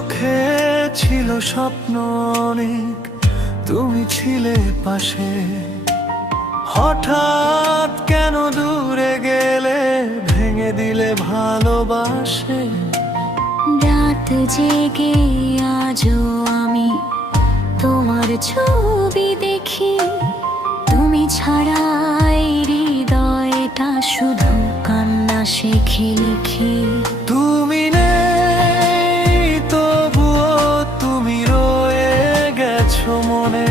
চোখে ছিল স্বপ্ন অনেক, তুমি ছিলে পাশে। হঠাৎ কেন দূরে গেলে, ভেঙে দিলে ভালোবাসে। রাত জেগে আজও আমি তোমার ছবি দেখি, তুমি ছাড়া এই হৃদয়টা শুধু কান্না শেখে লিখি। তুমি নেই তবুও তুমি রয়ে গেছো মনে,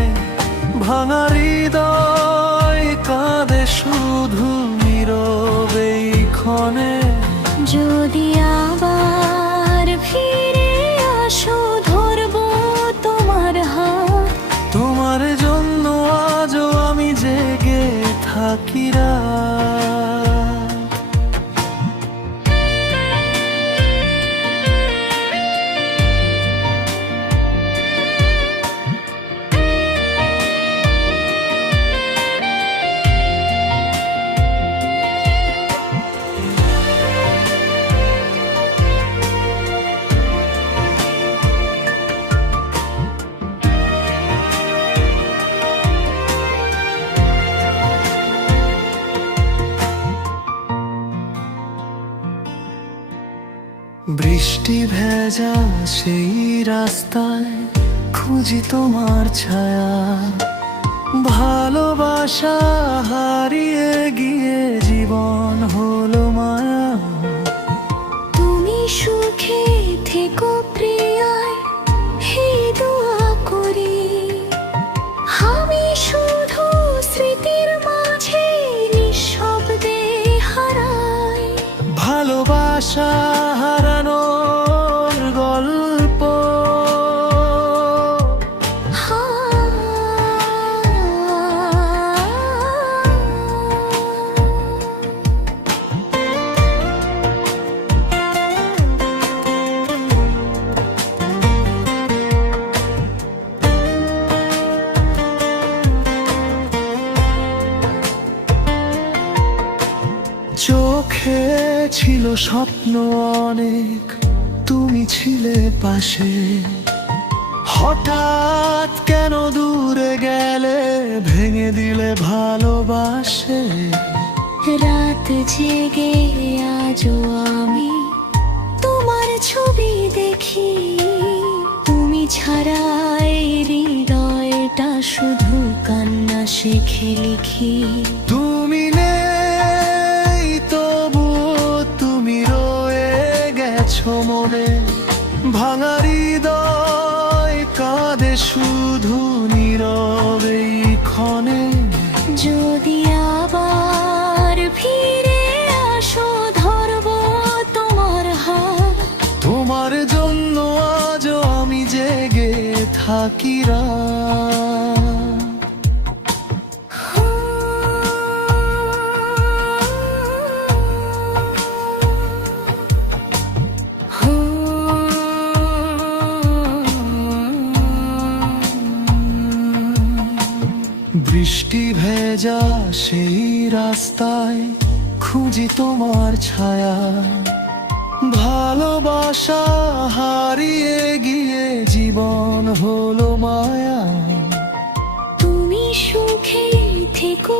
ভাঙা হৃদয় কাঁদে শুধু নীরবে এই ক্ষণে। যদি আবার ফিরে আসো, ধরবো তোমার হাত। তোমার জন্য আজও আমি জেগে থাকি রাত। বৃষ্টি ভেজা সেই রাস্তায় খুঁজি তোমার ছায়া, ভালোবাসা হারিয়ে গিয়ে জীবন হলো মায়া। তুমি সুখে থেকো প্রিয়ায়, হে দোয়া করি। আমি শুধু স্মৃতির মাঝে নিঃশব্দে হারাই। ভালোবাসা হারানোর গল্প, চোখে ছিল স্বপ্ন অনেক, তুমি ছিলে পাশে। হঠাৎ কেন দূরে গেলে, ভেঙে দিলে ভালোবাসে। রাত জেগে আজও আমি তোমার ছবি দেখি, তুমি ছাড়া এই হৃদয়টা শুধু কান্না শেখে লিখি। তুমি নেই তবুও তুমি রয়ে গেছো মনে, ভাঙা হৃদয় কাঁদে শুধু নীরবে এই ক্ষণে। যদি আবার ফিরে আসো, ধরবো তোমার হাত। তোমার জন্য আজও আমি জেগে থাকি রাত। বৃষ্টি ভেজা সেই রাস্তায় খুঁজি তোমার ছায়া, ভালোবাসা হারিয়ে গিয়ে জীবন হলো মায়া। তুমি সুখে থেকো।